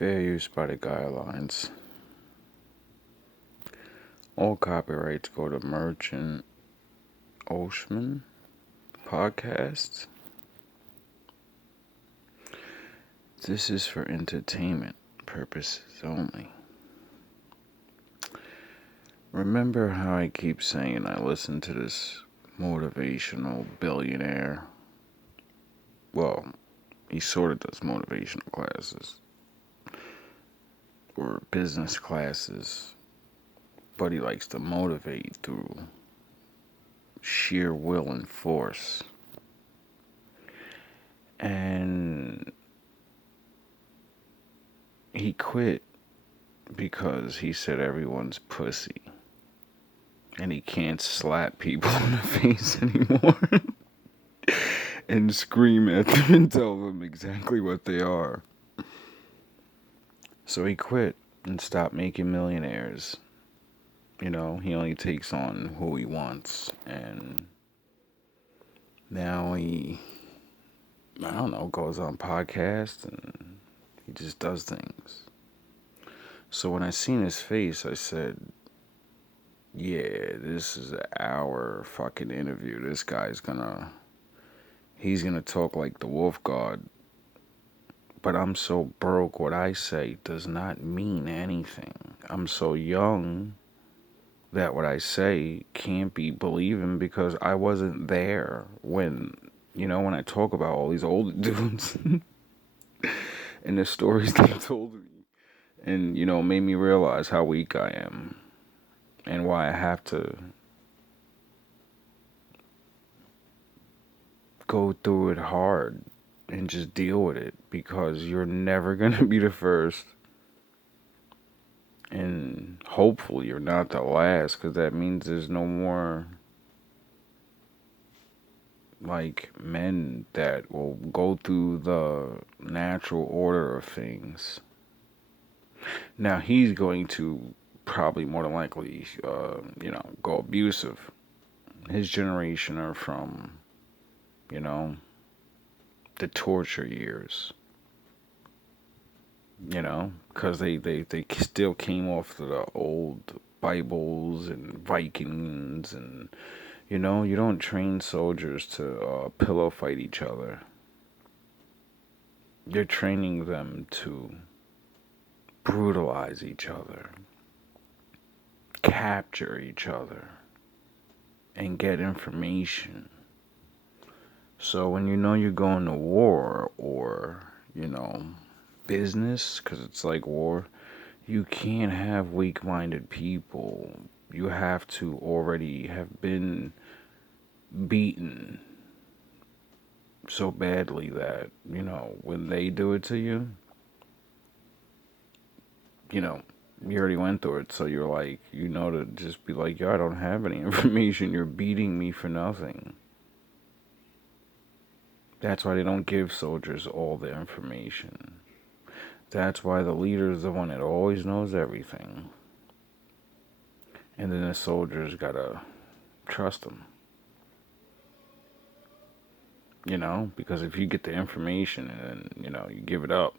Fair use by the guidelines. All copyrights go to Merchant Oshman Podcasts. This is for entertainment purposes only. Remember how I keep saying I listen to this motivational billionaire? Well, he sort of does motivational classes or business classes, but he likes to motivate through sheer will and force. And he quit because he said everyone's pussy. And he can't slap people in the face anymore and scream at them and tell them exactly what they are. So he quit and stopped making millionaires. You know, he only takes on who he wants. And now he, I don't know, goes on podcasts and he just does things. So when I seen his face, I said, yeah, this is an hour fucking interview. This guy's he's gonna talk like the Wolf God. But I'm so broke, what I say does not mean anything. I'm so young that what I say can't be believing because I wasn't there when I talk about all these older dudes and the stories they told me. And, made me realize how weak I am. And why I have to go through it hard and just deal with it. Because you're never going to be the first. And hopefully you're not the last. Because that means there's no more men that will go through the natural order of things. Now he's going to probably more than likely, go abusive. His generation are from, the torture years. Because they still came off of the old Bibles and Vikings and, you don't train soldiers to pillow fight each other. You're training them to brutalize each other, capture each other, and get information. So when you're going to war or, business, because it's like war, you can't have weak-minded people. You have to already have been beaten so badly that, when they do it to you, you already went through it, so you're like, to just be like, yo, I don't have any information. You're beating me for nothing. That's why they don't give soldiers all the information. That's why the leader is the one that always knows everything. And then the soldiers gotta trust him. Because if you get the information and then, you give it up,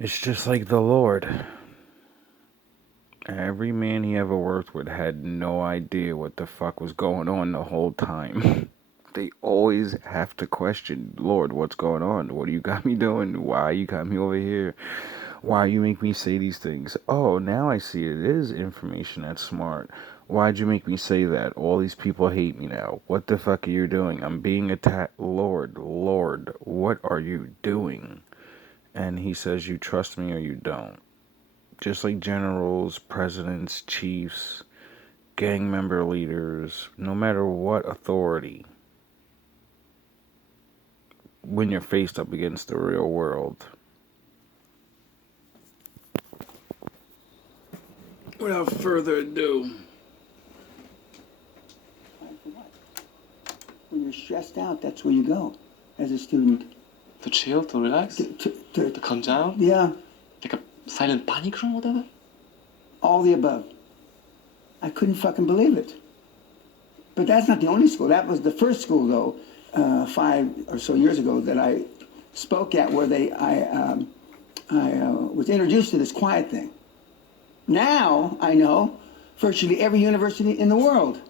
it's just like the Lord. Every man he ever worked with had no idea what the fuck was going on the whole time. They always have to question, Lord, what's going on? What do you got me doing? Why you got me over here? Why you make me say these things? Oh, now I see it is information that's smart. Why'd you make me say that? All these people hate me now. What the fuck are you doing? I'm being attacked. Lord, what are you doing? And he says, you trust me or you don't. Just like generals, presidents, chiefs, gang member leaders, no matter what authority, when you're faced up against the real world. Without further ado. For what? When you're stressed out, that's where you go as a student. To chill, to relax? To calm down? Yeah. Like a silent panic room or whatever? All the above. I couldn't fucking believe it. But that's not the only school. That was the first school, though, 5 or so years ago that I spoke at, where was introduced to this quiet thing. Now I know virtually every university in the world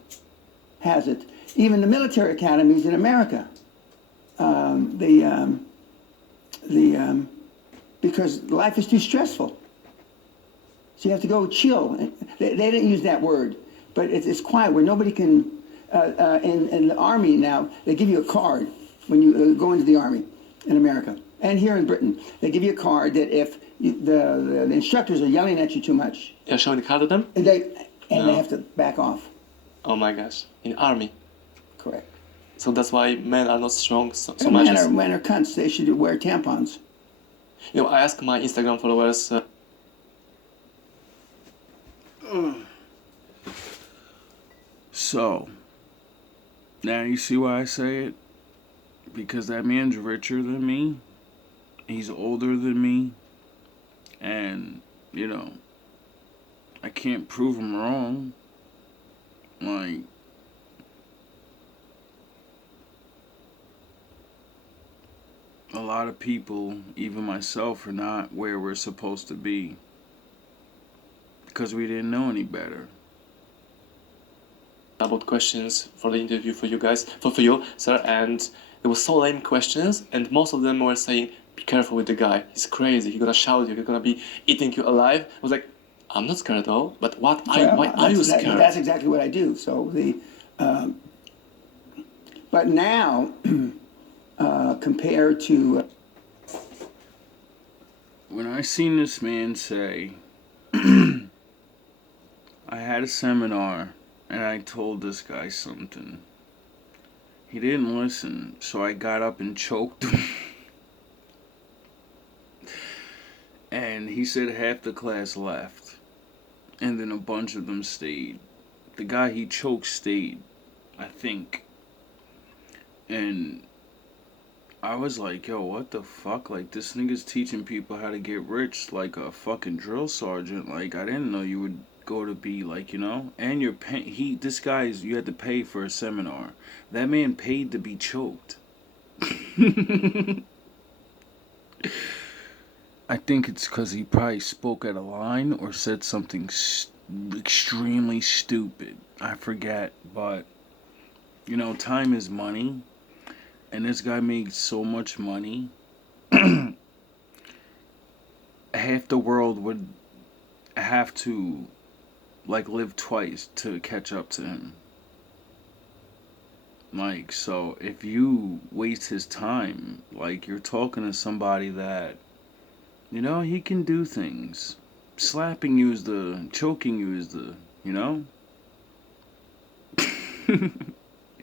has it. Even the military academies in America. Because life is too stressful. So you have to go chill. They didn't use that word, but it's quiet where nobody can. In the Army now, they give you a card when you go into the Army in America and here in Britain. They give you a card that if the instructors are yelling at you too much, You're showing the card to them? and they have to back off. Oh my gosh. In army. Correct. So that's why men are not strong so much. Men are cunts. They should wear tampons. You know, I asked my Instagram followers. So, now you see why I say it? Because that man's richer than me. He's older than me. And, you know, I can't prove him wrong. Like, a lot of people, even myself, are not where we're supposed to be. Because we didn't know any better. About questions for the interview for you guys, for you, sir, and there were so lame questions, and most of them were saying, "Be careful with the guy. He's crazy. He's gonna shout you. He's gonna be eating you alive." I was like, "I'm not scared though. But why are you scared?" That's exactly what I do. So but now, compared to when I seen this man say, I had a seminar and I told this guy something. He didn't listen, so I got up and choked him. And he said half the class left. And then a bunch of them stayed. The guy he choked stayed, I think. And I was like, yo, what the fuck? Like, this nigga's teaching people how to get rich like a fucking drill sergeant. Like, I didn't know you would go to be like, you know? And you're paying, this guy's, you had to pay for a seminar. That man paid to be choked. I think it's because he probably spoke at a line or said something extremely stupid. I forget, but, you know, time is money. And this guy made so much money. Half the world would have to, like, live twice to catch up to him. Like, so if you waste his time, like, you're talking to somebody that, you know, he can do things. Slapping you is choking you is you know?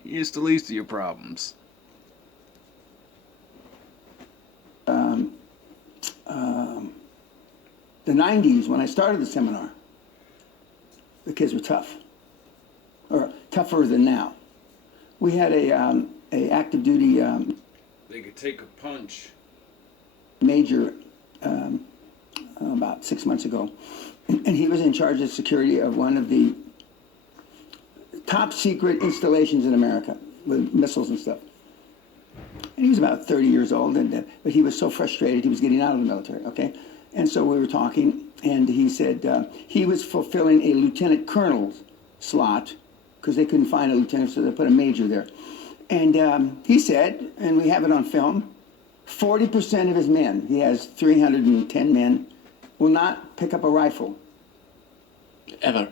It's the least of your problems. The 90s, when I started the seminar, the kids were tough, or tougher than now. We had a active duty They could take a punch. major about 6 months ago, and he was in charge of security of one of the top secret installations in America with missiles and stuff. And he was about 30 years old, but he was so frustrated he was getting out of the military, okay? And so we were talking, and he said he was fulfilling a lieutenant colonel's slot because they couldn't find a lieutenant, so they put a major there. And he said, and we have it on film, 40% of his men, he has 310 men, will not pick up a rifle. Ever.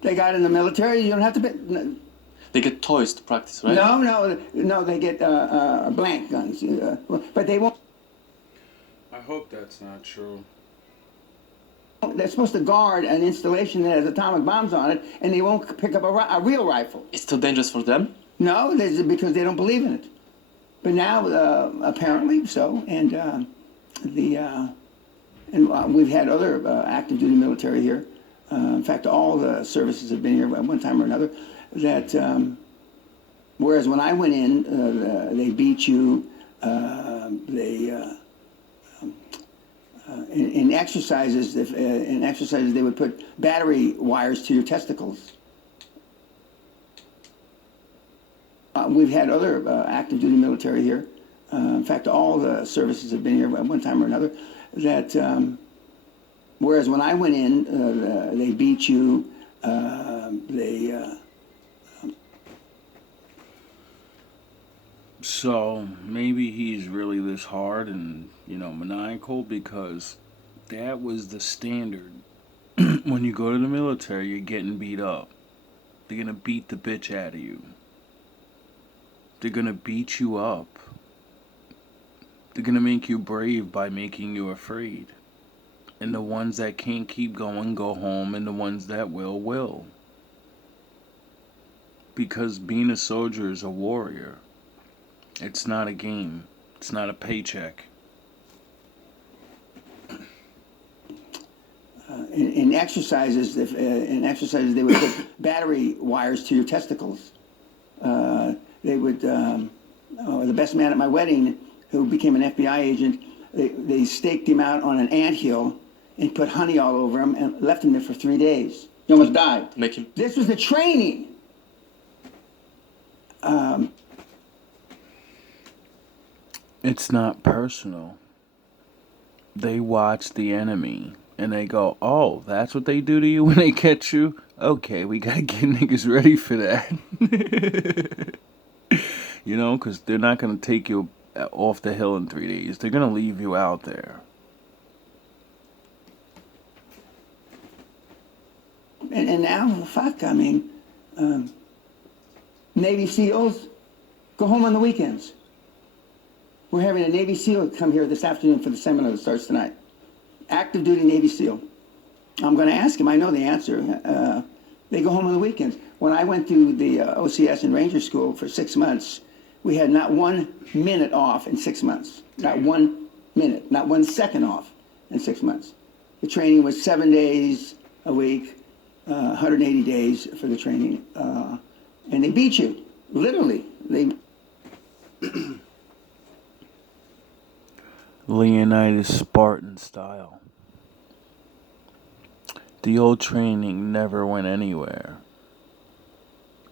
They got in the military, you don't have to pick. They get toys to practice, right? No, they get blank guns, but they won't. I hope that's not true. They're supposed to guard an installation that has atomic bombs on it, and they won't pick up a real rifle. It's too dangerous for them? No, because they don't believe in it. But now, apparently so, and we've had other active duty military here. In fact, all the services have been here at one time or another. That whereas when I went in, they beat you. In exercises, they would put battery wires to your testicles. We've had other active duty military here. in fact, all the services have been here at one time or another, that whereas when I went in, they beat you, So maybe he's really this hard and, maniacal because that was the standard. When you go to the military, you're getting beat up. They're gonna beat the bitch out of you. They're gonna beat you up. They're gonna make you brave by making you afraid. And the ones that can't keep going go home, and the ones that will. Because being a soldier is a warrior. It's not a game. It's not a paycheck. in exercises, they would put battery wires to your testicles. They would, the best man at my wedding, who became an FBI agent, they staked him out on an anthill and put honey all over him and left him there for 3 days. He almost died. This was the training. It's not personal. They watch the enemy and they go, oh, that's what they do to you when they catch you? Okay, we gotta get niggas ready for that. Because they're not gonna take you off the hill in 3 days. They're gonna leave you out there. And now, fuck, I mean, Navy SEALs go home on the weekends. We're having a Navy SEAL come here this afternoon for the seminar that starts tonight. Active duty Navy SEAL. I'm going to ask him. I know the answer. They go home on the weekends. When I went to the OCS and Ranger School for 6 months, we had not 1 minute off in 6 months. Not 1 minute, not 1 second off in 6 months. The training was 7 days a week, 180 days for the training. And they beat you, literally. Leonidas Spartan style. The old training never went anywhere.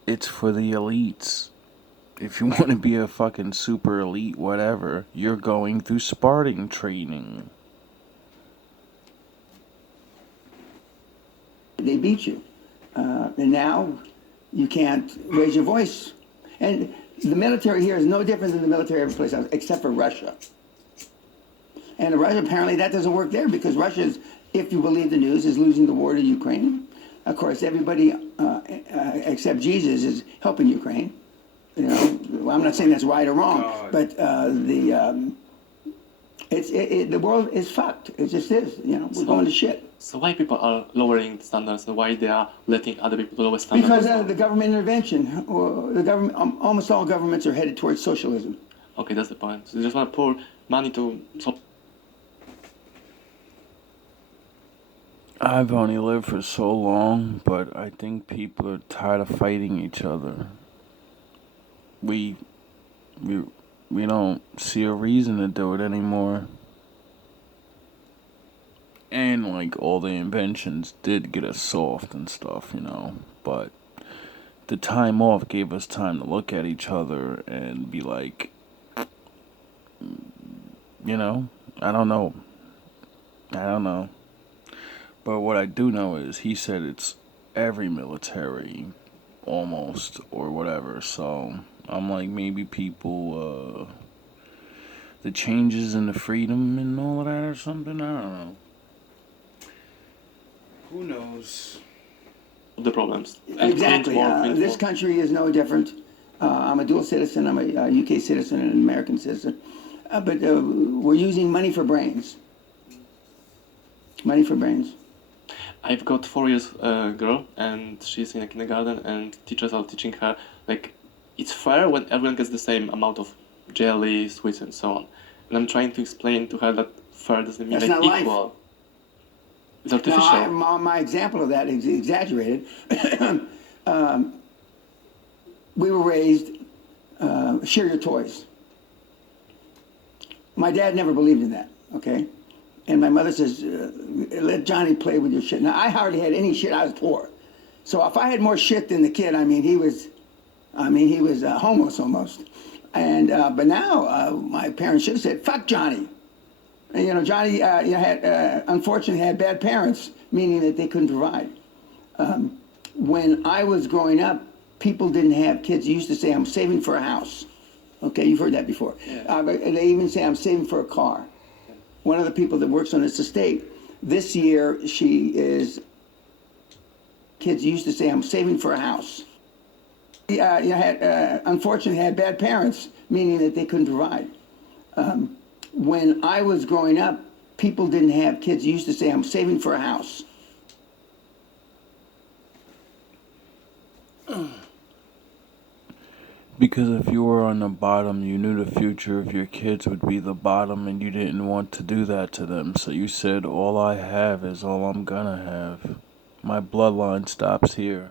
It's for the elites. If you want to be a fucking super elite whatever, you're going through Spartan training. They beat you. And now you can't raise your voice. And the military here is no different than the military every place else, except for Russia. And Russia, apparently that doesn't work there because Russia is, if you believe the news, is losing the war to Ukraine. Of course, everybody except Jesus is helping Ukraine. Well, I'm not saying that's right or wrong, but the world is fucked. It just is. We're going to shit. So why people are lowering the standards and why they are letting other people lower standards? Because of the government intervention. The government, almost all governments are headed towards socialism. Okay, that's the point. So they just want to pour money to. I've only lived for so long, but I think people are tired of fighting each other. We don't see a reason to do it anymore. And all the inventions did get us soft and stuff, but the time off gave us time to look at each other and be like, I don't know. But what I do know is he said it's every military, almost, or whatever. So I'm like, maybe people, the changes in the freedom and all of that or something. I don't know. Who knows? The problems. Exactly. This country is no different. I'm a dual citizen. I'm a UK citizen and an American citizen. But we're using money for brains. Money for brains. I've got 4 years girl, and she's in a kindergarten, and teachers are teaching her it's fair when everyone gets the same amount of jelly, sweets, and so on. And I'm trying to explain to her that fair doesn't mean That's not equal. Life. It's artificial. No, my example of that is exaggerated. We were raised, share your toys. My dad never believed in that, okay? And my mother says, let Johnny play with your shit. Now, I hardly had any shit. I was poor. So if I had more shit than the kid, he was homeless almost. And but now my parents should have said, "Fuck Johnny." And, you know, Johnny had unfortunately had bad parents, meaning that they couldn't provide. When I was growing up, people didn't have kids. They used to say, "I'm saving for a house." Okay, you've heard that before. Yeah. They even say, "I'm saving for a car." One of the people that works on this estate, this year she is. Kids used to say, "I'm saving for a house." Had unfortunately had bad parents, meaning that they couldn't provide. When I was growing up, people didn't have kids. They used to say, "I'm saving for a house." Because if you were on the bottom, you knew the future of your kids would be the bottom, and you didn't want to do that to them. So you said, all I have is all I'm gonna have. My bloodline stops here.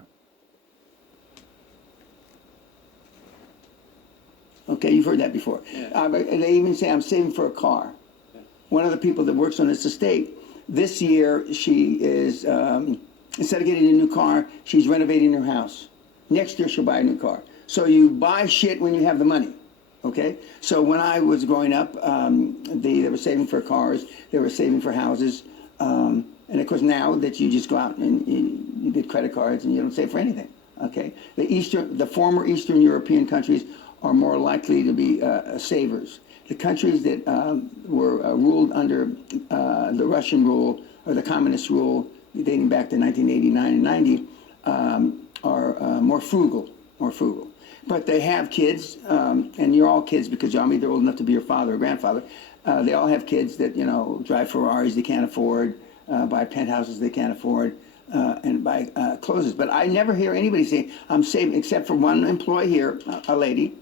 Okay, you've heard that before. Yeah. They even say, "I'm saving for a car." One of the people that works on this estate, this year she is, instead of getting a new car, she's renovating her house. Next year she'll buy a new car. So you buy shit when you have the money, okay? So when I was growing up, they were saving for cars, they were saving for houses, and of course now that you just go out and you get credit cards and you don't save for anything, okay? The former Eastern European countries are more likely to be savers. The countries that were ruled under the Russian rule or the communist rule dating back to 1989 and 90 are more frugal. But they have kids, and you're all kids because you're either old enough to be your father or grandfather. They all have kids that, you know, drive Ferraris they can't afford, buy penthouses they can't afford, and buy clothes. But I never hear anybody say, "I'm saving," except for one employee here, a lady.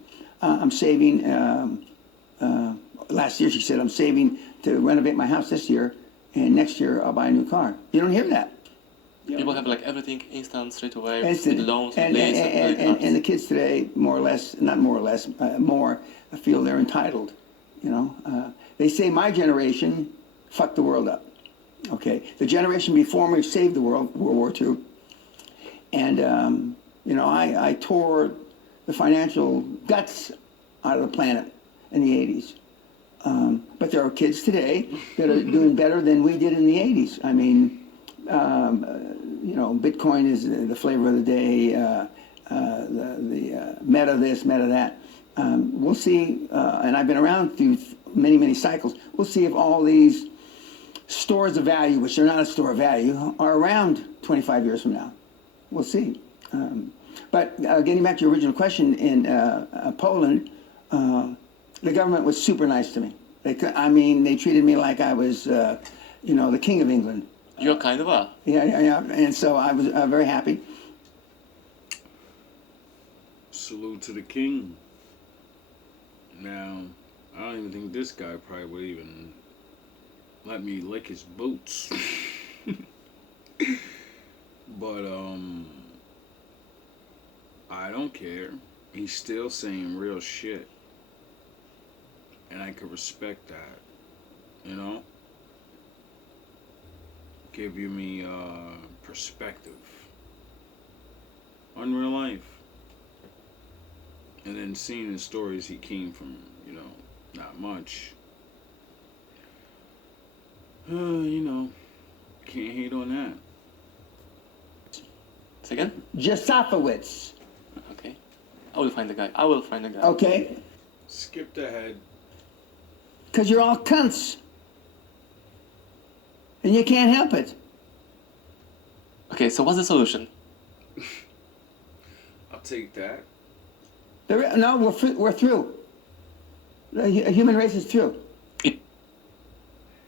"I'm saving," last year she said, "I'm saving to renovate my house this year, and next year I'll buy a new car." You don't hear that. People have like everything instant straight away Instant. with loans, and, leases, and, credit cards. and the kids today, more feel they're entitled. You know, they say my generation fucked the world up. Okay, the generation before me saved the world, World War II, and you know, I tore the financial guts out of the planet in the '80s. But there are kids today that are doing better than we did in the '80s. I mean. You know, Bitcoin is the flavor of the day, the meta this, meta that. We'll see, and I've been around through many cycles. We'll see if all these stores of value, which are not a store of value, are around 25 years from now. We'll see. But getting back to your original question, in Poland, the government was super nice to me. They treated me like I was, you know, the king of England. You're kind of a. Yeah. And so I was very happy. Salute to the king. Now, I don't even think this guy probably would even let me lick his boots. But, I don't care. He's still saying real shit. And I could respect that. You know? Give me perspective on real life, and then seeing the stories he came from, you know, not much. You know, can't hate on that. Say again? Jasafowicz. Okay. I will find the guy. Okay? Skipped ahead. Because you're all cunts. And you can't help it. Okay, so what's the solution? I'll take that. No, we're through. The human race is through.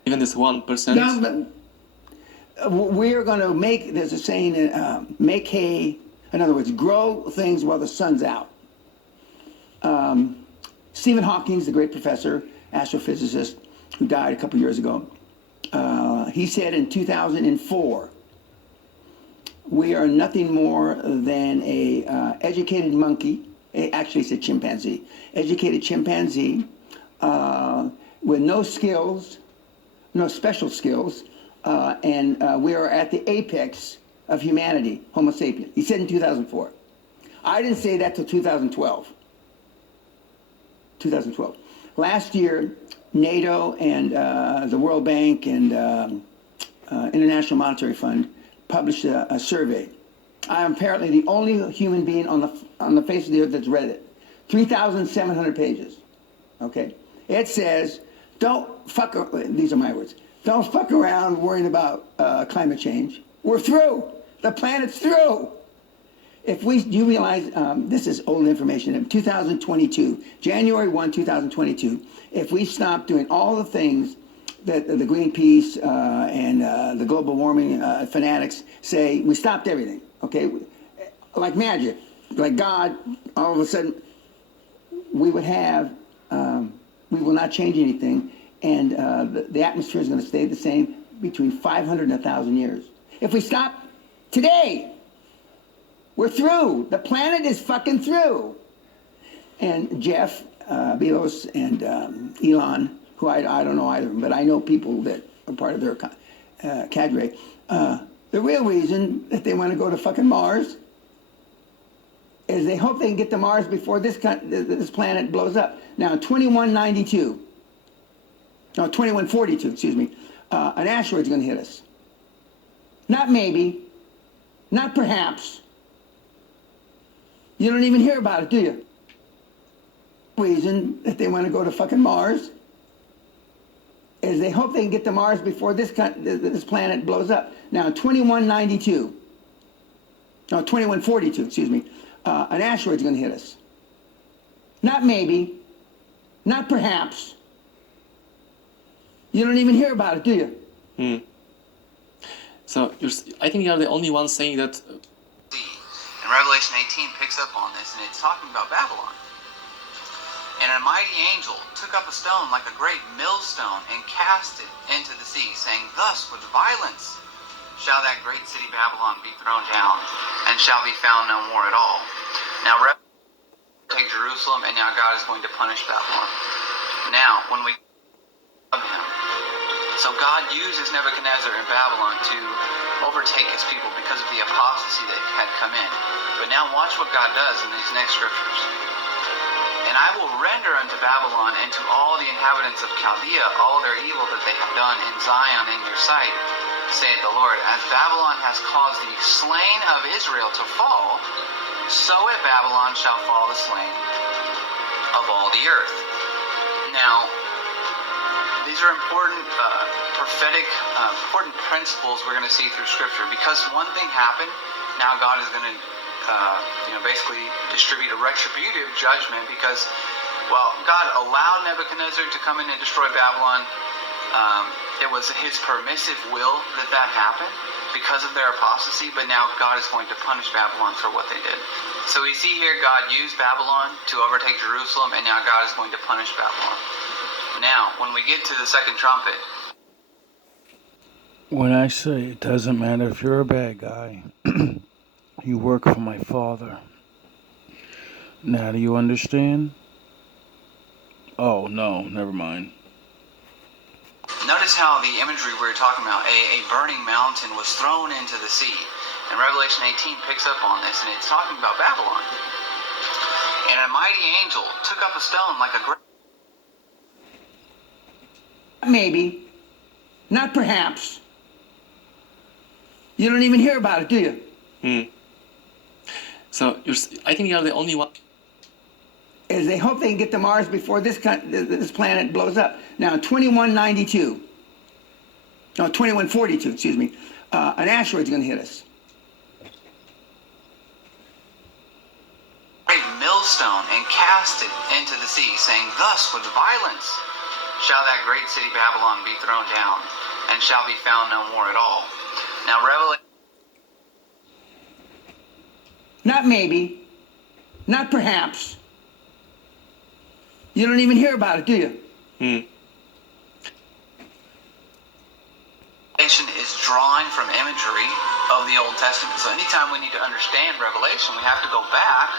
Even this 1%? No, but we're going to make, there's a saying, make hay, in other words, grow things while the sun's out. Stephen Hawking, the great professor, astrophysicist, who died a couple years ago, he said in 2004, we are nothing more than a educated monkey, actually it's a chimpanzee, educated chimpanzee with no skills, no special skills, and we are at the apex of humanity, Homo sapien. He said in 2004. I didn't say that till 2012. 2012. Last year, NATO and the World Bank and International Monetary Fund published a survey. I am apparently the only human being on the face of the earth that's read it. 3,700 pages. Okay? It says, don't fuck, these are my words, don't fuck around worrying about climate change. We're through. The planet's through. If we, you realize, this is old information, in 2022, January 1, 2022, if we stop doing all the things that the Greenpeace and the global warming fanatics say, we stopped everything, okay? Like magic, like God, all of a sudden, we would have, we will not change anything, and the atmosphere is going to stay the same between 500 and 1,000 years. If we stop today, we're through. The planet is fucking through. And Jeff Bezos and Elon, who I don't know either of them, but I know people that are part of their cadre. The real reason that they want to go to fucking Mars is they hope they can get to Mars before this planet blows up. Now, 2142, excuse me, an asteroid's going to hit us. Not maybe, not perhaps. You don't even hear about it, do you? Reason that they want to go to fucking Mars is they hope they can get to Mars before this planet blows up. Now, 2142, excuse me, an asteroid's going to hit us. Not maybe, not perhaps. You don't even hear about it, do you? So I think you're the only one saying that. And Revelation 18 picks up on this, and it's talking about Babylon. And a mighty angel took up a stone like a great millstone and cast it into the sea, saying, thus with violence shall that great city Babylon be thrown down, and shall be found no more at all. Now take Jerusalem, and now God is going to punish Babylon. Now, when we of him. So God uses Nebuchadnezzar in Babylon to overtake his people because of the apostasy that had come in. But now watch what God does in these next scriptures. And I will render unto Babylon and to all the inhabitants of Chaldea all their evil that they have done in Zion in your sight, saith the Lord. As Babylon has caused the slain of Israel to fall, so at Babylon shall fall the slain of all the earth. Now, these are important prophetic, important principles we're going to see through Scripture. Because one thing happened, now God is going to, basically distribute a retributive judgment. Because, well, God allowed Nebuchadnezzar to come in and destroy Babylon. It was His permissive will that happened because of their apostasy. But now God is going to punish Babylon for what they did. So we see here God used Babylon to overtake Jerusalem, and now God is going to punish Babylon. Now, when we get to the second trumpet. When I say it doesn't matter if you're a bad guy, you work for my Father. Now, do you understand? Oh, no, never mind. Notice how the imagery we were talking about, a burning mountain was thrown into the sea. And Revelation 18 picks up on this, and it's talking about Babylon. And a mighty angel took up a stone like a great... Maybe, not perhaps. You don't even hear about it, do you? So I think you're the only one. Is they hope they can get to Mars before this planet blows up. Now, 2142, excuse me, an asteroid's going to hit us. Great millstone and cast it into the sea, saying, thus with violence shall that great city Babylon be thrown down, and shall be found no more at all. Now, Revelation. Not maybe, not perhaps. You don't even hear about it, do you? Revelation is drawing from imagery of the Old Testament. So anytime we need to understand Revelation, we have to go back.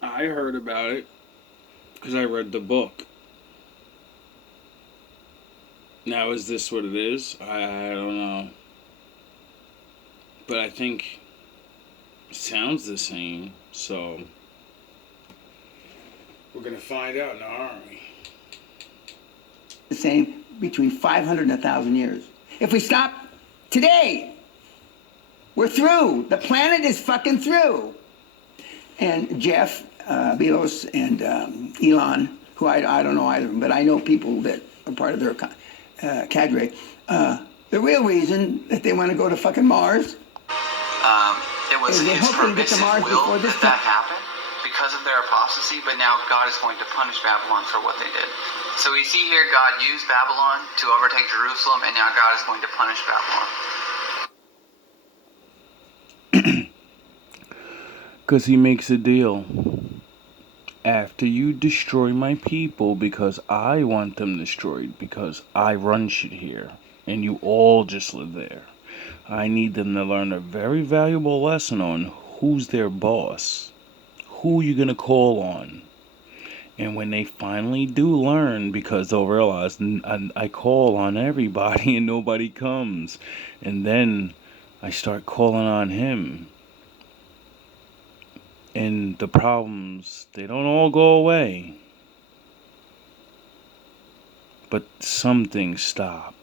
I heard about it because I read the book. Now, is this what it is? I don't know. But I think it sounds the same, so We're gonna find out now, aren't we? The same between 500 and 1,000 years. If we stop today, we're through. The planet is fucking through. And Jeff Bezos and Elon, who I don't know either of them, but I know people that are part of their cadre. The real reason that they want to go to fucking Mars. It was They his hope they get to permissive Mars will before this that happened because of their apostasy, but now God is going to punish Babylon for what they did. So we see here God used Babylon to overtake Jerusalem, and now God is going to punish Babylon. Because he makes a deal. After you destroy my people, because I want them destroyed, because I run shit here, and you all just live there, I need them to learn a very valuable lesson on who's their boss, who you're going to call on. And when they finally do learn, because they'll realize I call on everybody and nobody comes, and then I start calling on him. And the problems, they don't all go away. But some things stop.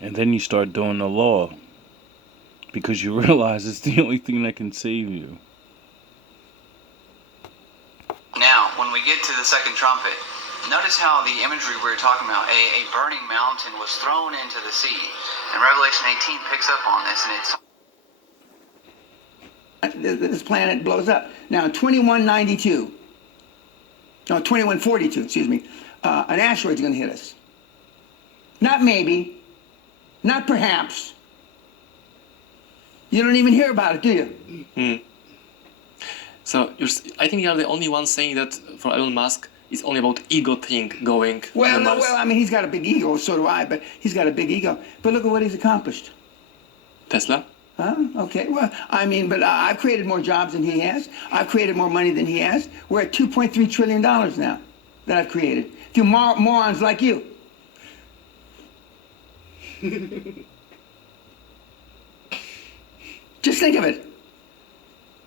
And then you start doing the law. Because you realize it's the only thing that can save you. Now, when we get to the second trumpet, notice how the imagery we were talking about, a burning mountain was thrown into the sea. And Revelation 18 picks up on this, and it's... This planet blows up. Now, 2142, excuse me, an asteroid's going to hit us. Not maybe, not perhaps. You don't even hear about it, do you? So I think you're the only one saying that for Elon Musk, it's only about ego thing going. Well, to no, Mars. well, I mean, he's got a big ego, so do I, but he's got a big ego. But look at what he's accomplished. Tesla? Huh? Okay, well, I mean, but I've created more jobs than he has. I've created more money than he has. We're at $2.3 trillion now that I've created through morons like you. Just think of it.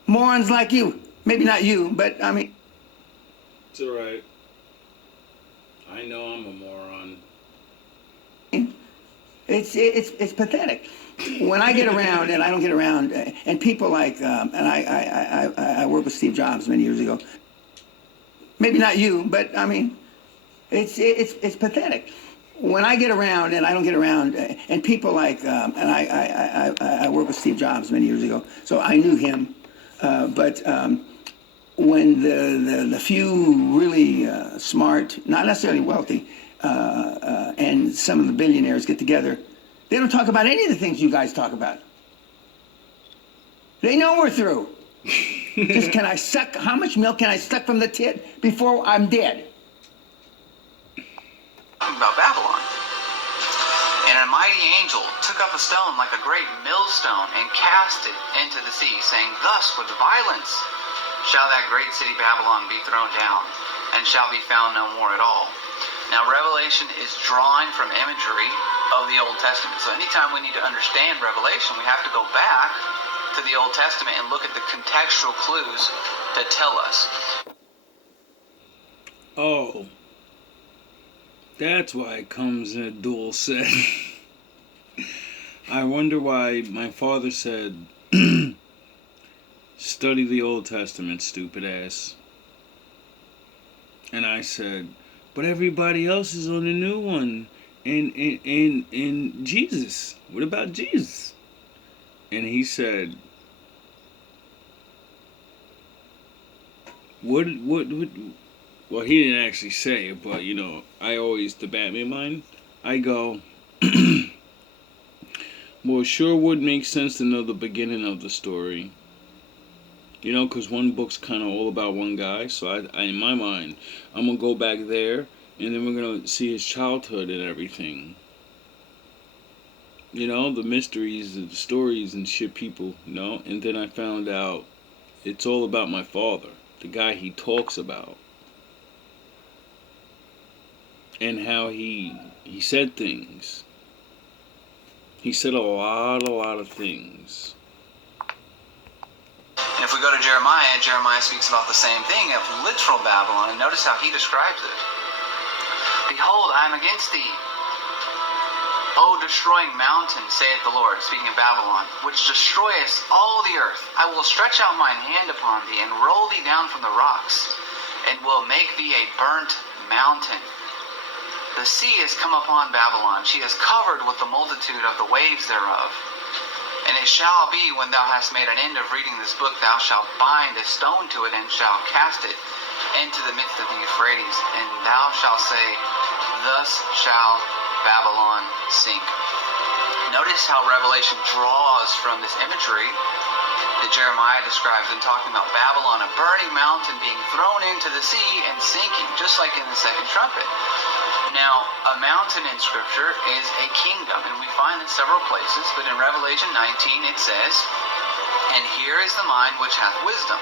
Morons like you. Maybe not you, but I mean... It's alright. I know I'm a moron. It's pathetic. When I get around, and I don't get around, and people like, and I worked with Steve Jobs many years ago. Maybe not you, but I mean, it's pathetic. When I get around, and I don't get around, and people like, and I worked with Steve Jobs many years ago, so I knew him. But when the few really smart, not necessarily wealthy, and some of the billionaires get together, they don't talk about any of the things you guys talk about. They know we're through. Just how much milk can I suck from the tit before I'm dead? About Babylon. And a mighty angel took up a stone like a great millstone and cast it into the sea, saying, "Thus with violence shall that great city Babylon be thrown down, and shall be found no more at all." Now, Revelation is drawing from imagery of the Old Testament. So anytime we need to understand Revelation, we have to go back to the Old Testament and look at the contextual clues that tell us. Oh. That's why it comes in a dual set. I wonder why my father said, study the Old Testament, stupid ass. And I said, but everybody else is on the new one. And Jesus. What about Jesus? And he said, what well, he didn't actually say it, but, you know, I always, the Batman mind, I go, well, it sure would make sense to know the beginning of the story. You know, because one book's kind of all about one guy, so I in my mind, I'm going to go back there, and then we're going to see his childhood and everything. You know, the mysteries, the stories and shit people, you know, and then I found out it's all about my father, the guy he talks about. And how he said things. He said a lot of things. And if we go to Jeremiah, Jeremiah speaks about the same thing of literal Babylon, and notice how he describes it. Behold, I am against thee, O destroying mountain, saith the Lord, speaking of Babylon, which destroyest all the earth. I will stretch out mine hand upon thee, and roll thee down from the rocks, and will make thee a burnt mountain. The sea is come upon Babylon. She is covered with the multitude of the waves thereof. And it shall be, when thou hast made an end of reading this book, thou shalt bind a stone to it, and shalt cast it into the midst of the Euphrates. And thou shalt say, thus shall Babylon sink. Notice how Revelation draws from this imagery that Jeremiah describes in talking about Babylon, a burning mountain being thrown into the sea and sinking, just like in the second trumpet. Now, a mountain in Scripture is a kingdom, and we find it several places, but in Revelation 19 it says, and here is the mind which hath wisdom.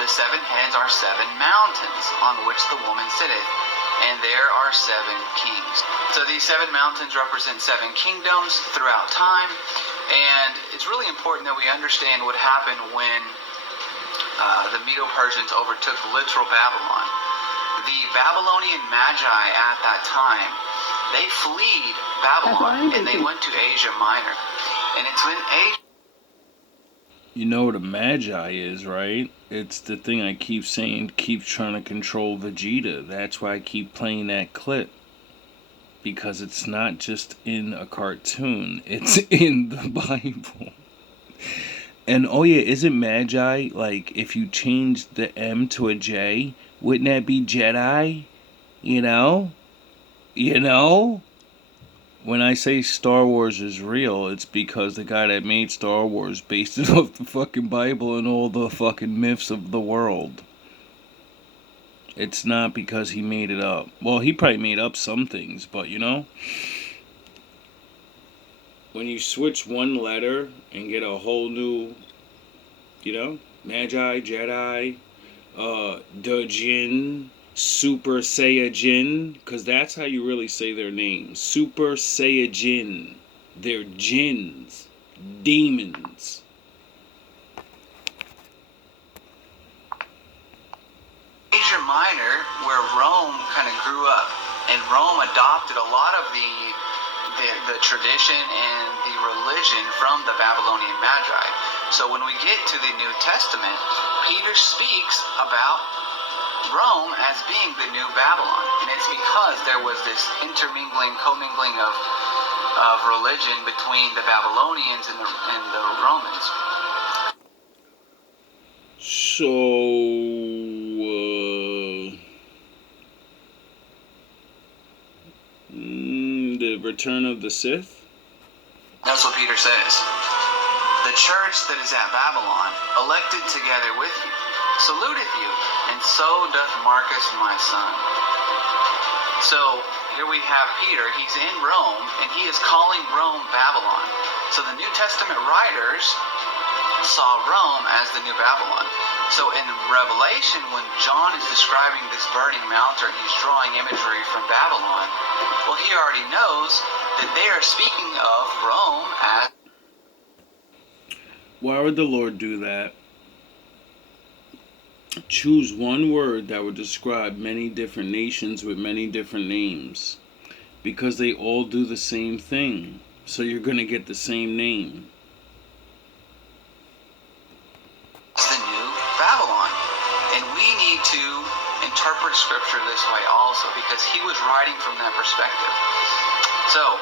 The 7 heads are 7 mountains, on which the woman sitteth, and there are 7 kings. So these 7 mountains represent 7 kingdoms throughout time, and it's really important that we understand what happened when the Medo-Persians overtook literal Babylon. The Babylonian Magi at that time, they fled Babylon, and they went to Asia Minor. And it's when Asia... You know what a Magi is, right? It's the thing I keep saying, keeps trying to control Vegeta. That's why I keep playing that clip. Because it's not just in a cartoon, it's in the Bible. And oh yeah, isn't Magi, like, if you change the M to a J, wouldn't that be Jedi? You know? You know? When I say Star Wars is real, it's because the guy that made Star Wars based it off the fucking Bible and all the fucking myths of the world. It's not because he made it up. Well, he probably made up some things, but you know? When you switch one letter and get a whole new, you know? Magi, Jedi, Dojin, Super Saiyajin, because that's how you really say their names. Super Saiyajin. They're jinns. Demons. Asia Minor, where Rome kind of grew up, and Rome adopted a lot of the tradition and the religion from the Babylonian Magi. So when we get to the New Testament, Peter speaks about Rome as being the new Babylon, and it's because there was this commingling of religion between the Babylonians and the Romans. So, the return of the Sith? That's what Peter says. The church that is at Babylon, elected together with you, saluteth you, and so doth Marcus my son. So here we have Peter. He's in Rome, and he is calling Rome Babylon. So the New Testament writers saw Rome as the new Babylon. So in Revelation, when John is describing this burning mountain, he's drawing imagery from Babylon. Well, he already knows that they are speaking of Rome as... Why would the Lord do that? Choose one word that would describe many different nations with many different names. Because they all do the same thing. So you're going to get the same name. It's the new Babylon. And we need to interpret Scripture this way also, because he was writing from that perspective. So,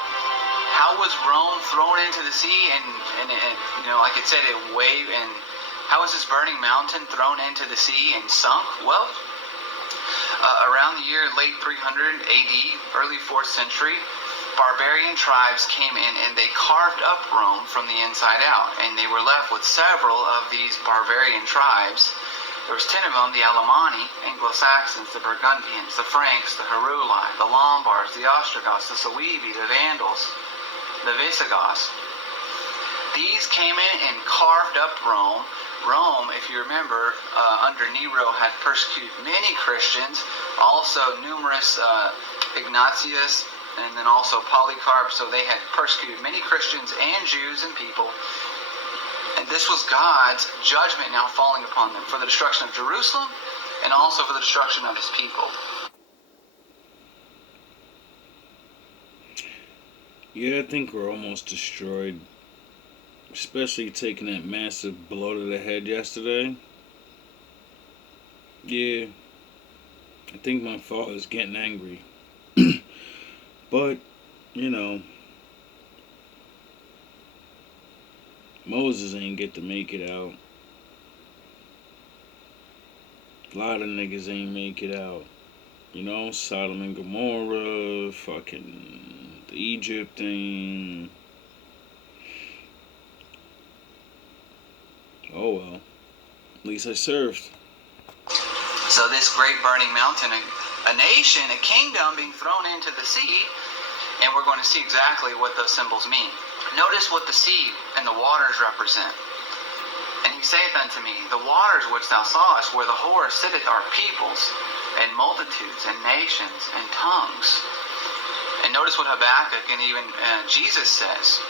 how was Rome thrown into the sea and you know, like it said, it waved, and how was this burning mountain thrown into the sea and sunk? Well, around the year late 300 AD, early 4th century, barbarian tribes came in and they carved up Rome from the inside out, and they were left with several of these barbarian tribes. There was 10 of them: the Alemanni, Anglo-Saxons, the Burgundians, the Franks, the Heruli, the Lombards, the Ostrogoths, the Suevi, the Vandals, the Visigoths. These came in and carved up Rome. Rome, if you remember, under Nero had persecuted many Christians, also numerous Ignatius, and then also Polycarp. So they had persecuted many Christians and Jews and people. And this was God's judgment now falling upon them for the destruction of Jerusalem and also for the destruction of his people. Yeah, I think we're almost destroyed. Especially taking that massive blow to the head yesterday. Yeah, I think my father's getting angry. But, you know, Moses ain't get to make it out. A lot of niggas ain't make it out. You know, Sodom and Gomorrah, fucking the Egypt thing. Oh well. At least I served. So this great burning mountain, a nation, a kingdom being thrown into the sea, and we're going to see exactly what those symbols mean. Notice what the sea and the waters represent. And he saith unto me, the waters which thou sawest, where the horse sitteth, are peoples, and multitudes, and nations, and tongues. And notice what Habakkuk and even Jesus says,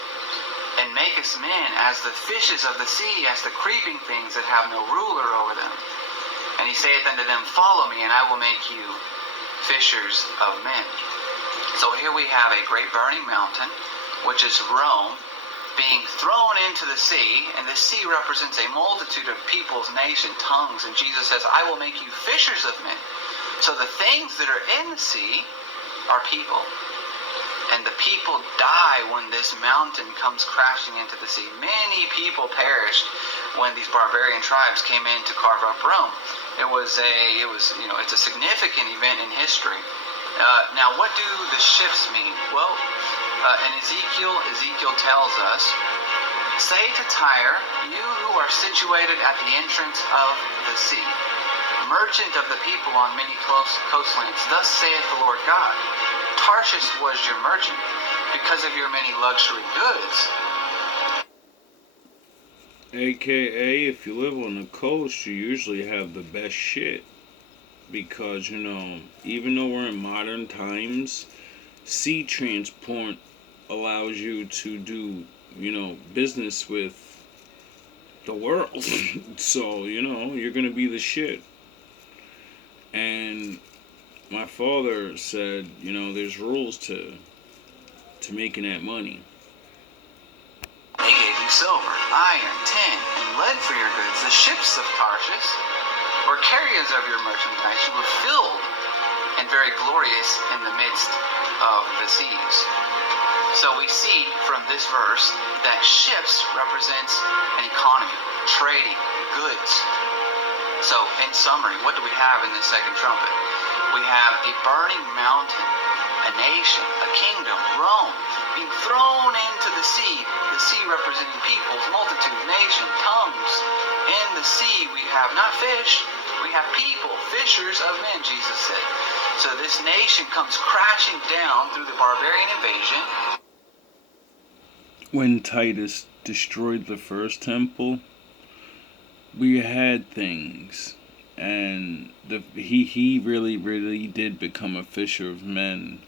and makest men as the fishes of the sea, as the creeping things that have no ruler over them. And he saith unto them, follow me, and I will make you fishers of men. So here we have a great burning mountain, which is Rome, being thrown into the sea, and the sea represents a multitude of peoples, nation, tongues, and Jesus says, I will make you fishers of men. So the things that are in the sea are people. And the people die when this mountain comes crashing into the sea. Many people perished when these barbarian tribes came in to carve up Rome. It's a significant event in history. Now, what do the ships mean? Well, in Ezekiel tells us, say to Tyre, you who are situated at the entrance of the sea, merchant of the people on many coastlands, thus saith the Lord God, Tarshish was your merchant, because of your many luxury goods. AKA, if you live on the coast, you usually have the best shit. Because, you know, even though we're in modern times, sea transport allows you to do, you know, business with the world. So, you know, you're gonna be the shit. And my father said, you know, there's rules to making that money. He gave you silver, iron, tin, and lead for your goods. The ships of Tarshish, or carriers of your merchandise, you were filled and very glorious in the midst of the seas. So we see from this verse that ships represents an economy, trading, goods. So in summary, what do we have in this second trumpet? We have a burning mountain, a nation, a kingdom, Rome, being thrown into the sea representing peoples, multitude, nation, tongues. In the sea we have not fish, we have people, fishers of men, Jesus said. So this nation comes crashing down through the barbarian invasion. When Titus destroyed the first temple, we had things, and he really did become a fisher of men.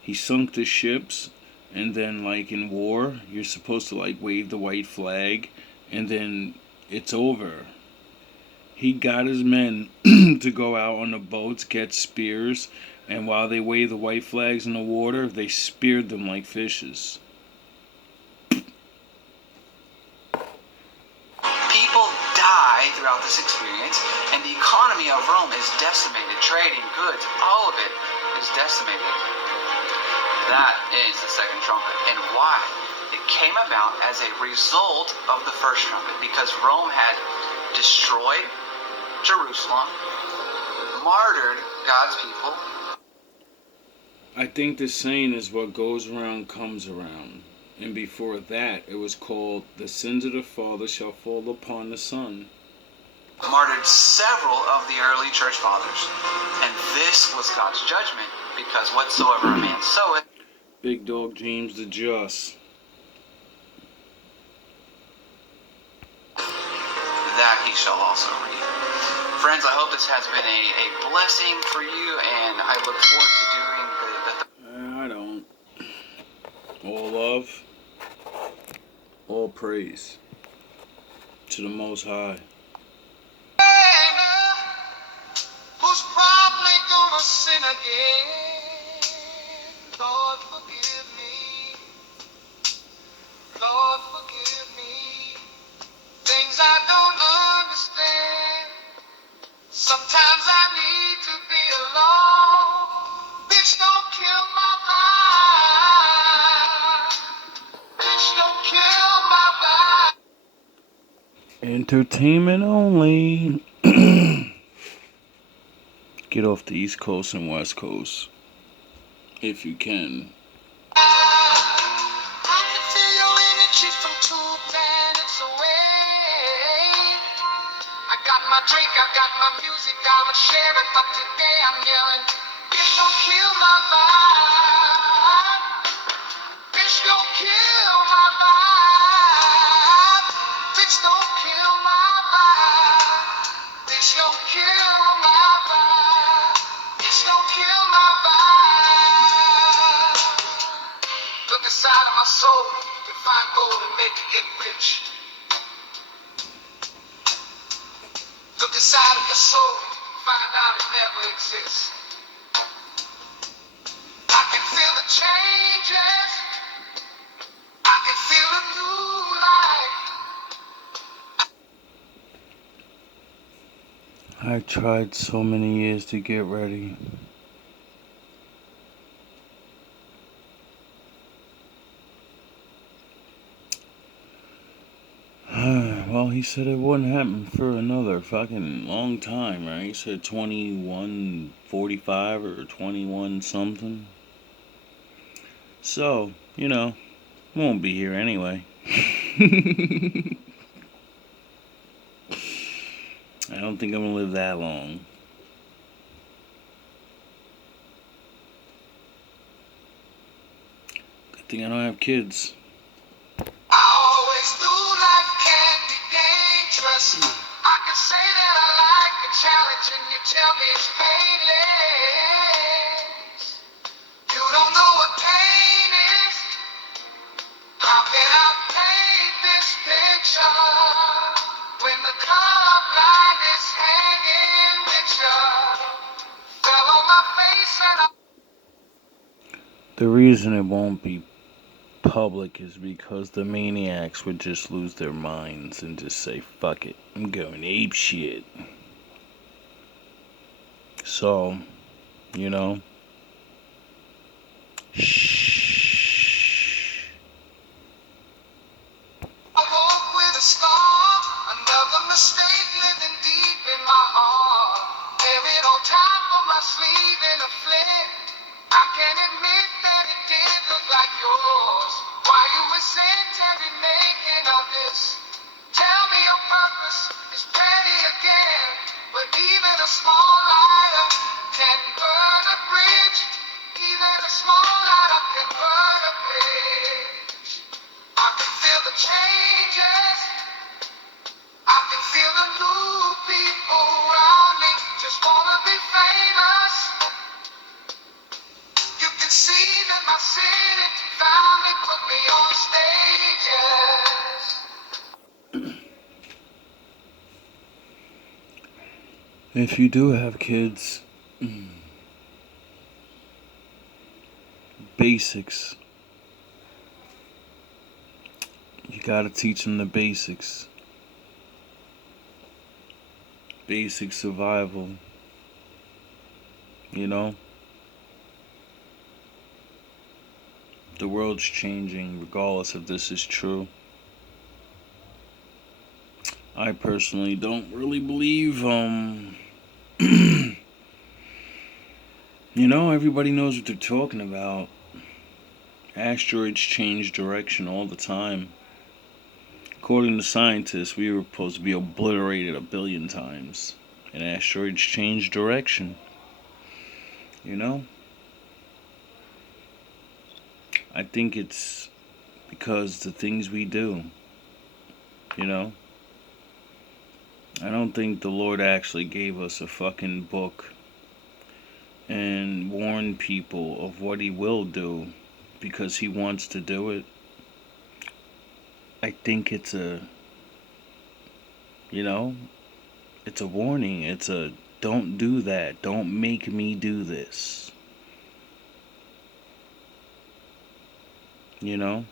He sunk the ships, and then like in war, you're supposed to like wave the white flag, and then it's over. He got his men to go out on the boats, get spears, and while they waved the white flags in the water, they speared them like fishes. People die throughout this experience, and the economy of Rome is decimated. Trading, goods, all of it is decimated. That is the second trumpet. And why? It came about as a result of the first trumpet, because Rome had destroyed Jerusalem, martyred God's people. I think the saying is what goes around comes around. And before that, it was called, the sins of the father shall fall upon the son. Martyred several of the early church fathers. And this was God's judgment, because whatsoever a man soweth, Big Dog James the Just. that he shall also reap. Friends, I hope this has been a blessing for you, and I look forward to doing I don't. All love, all praise. to the Most High. Who's probably gonna sin again? Lord, forgive me. Lord, forgive me. Things I don't understand. Sometimes I need to be alone. Bitch, don't kill my vibe. Bitch, don't kill my vibe. Entertainment only. Get off the East Coast and West Coast. If you can. I can feel your energy from 2 planets away. I got my drink, I got my music, I'ma share it, but today I'm yelling, bitch, don't kill my vibe. Bitch, don't kill my vibe. Bitch, don't kill my vibe. Bitch, don't kill my vibe. Bitch, don't kill my vibe. Look inside of my soul, to find gold and make it get rich. Look inside of your soul, find out it never exists. I can feel the changes. I can feel a new life. I tried so many years to get ready. Well, he said it wouldn't happen for another fucking long time, right? He said 2145 or 21 something. So, won't be here anyway. I don't think I'm gonna live that long. Good thing I don't have kids. I always knew life can be dangerous. I can say that I like a challenge and you tell me it's painless. You don't know what pain is. How can I paint this picture when the color blind is hanging with you? Fell on my face and I... The reason it won't be public is because the maniacs would just lose their minds and just say, fuck it, I'm going ape shit. So, shh. I woke with a scar, another mistake living deep in my heart. Buried on top of my sleeve in a flip. I can admit that it did look like yours. Why you resent every making of this? Tell me your purpose is petty again, but even a small lighter can burn a bridge. Even a small lighter can burn a bridge. I can feel the changes. I can feel the new people around me. Just wanna be famous. You can see that my city found me, put me on stages. If you do have kids, basics. You gotta teach them the basics. Basic survival. The world's changing, regardless if this is true. I personally don't really believe, everybody knows what they're talking about. Asteroids change direction all the time. According to scientists, we were supposed to be obliterated 1 billion times. And asteroids change direction. I think it's because the things we do. I don't think the Lord actually gave us a fucking book and warned people of what he will do because he wants to do it. I think it's a You know, it's a warning. It's a don't do that. Don't make me do this. You know?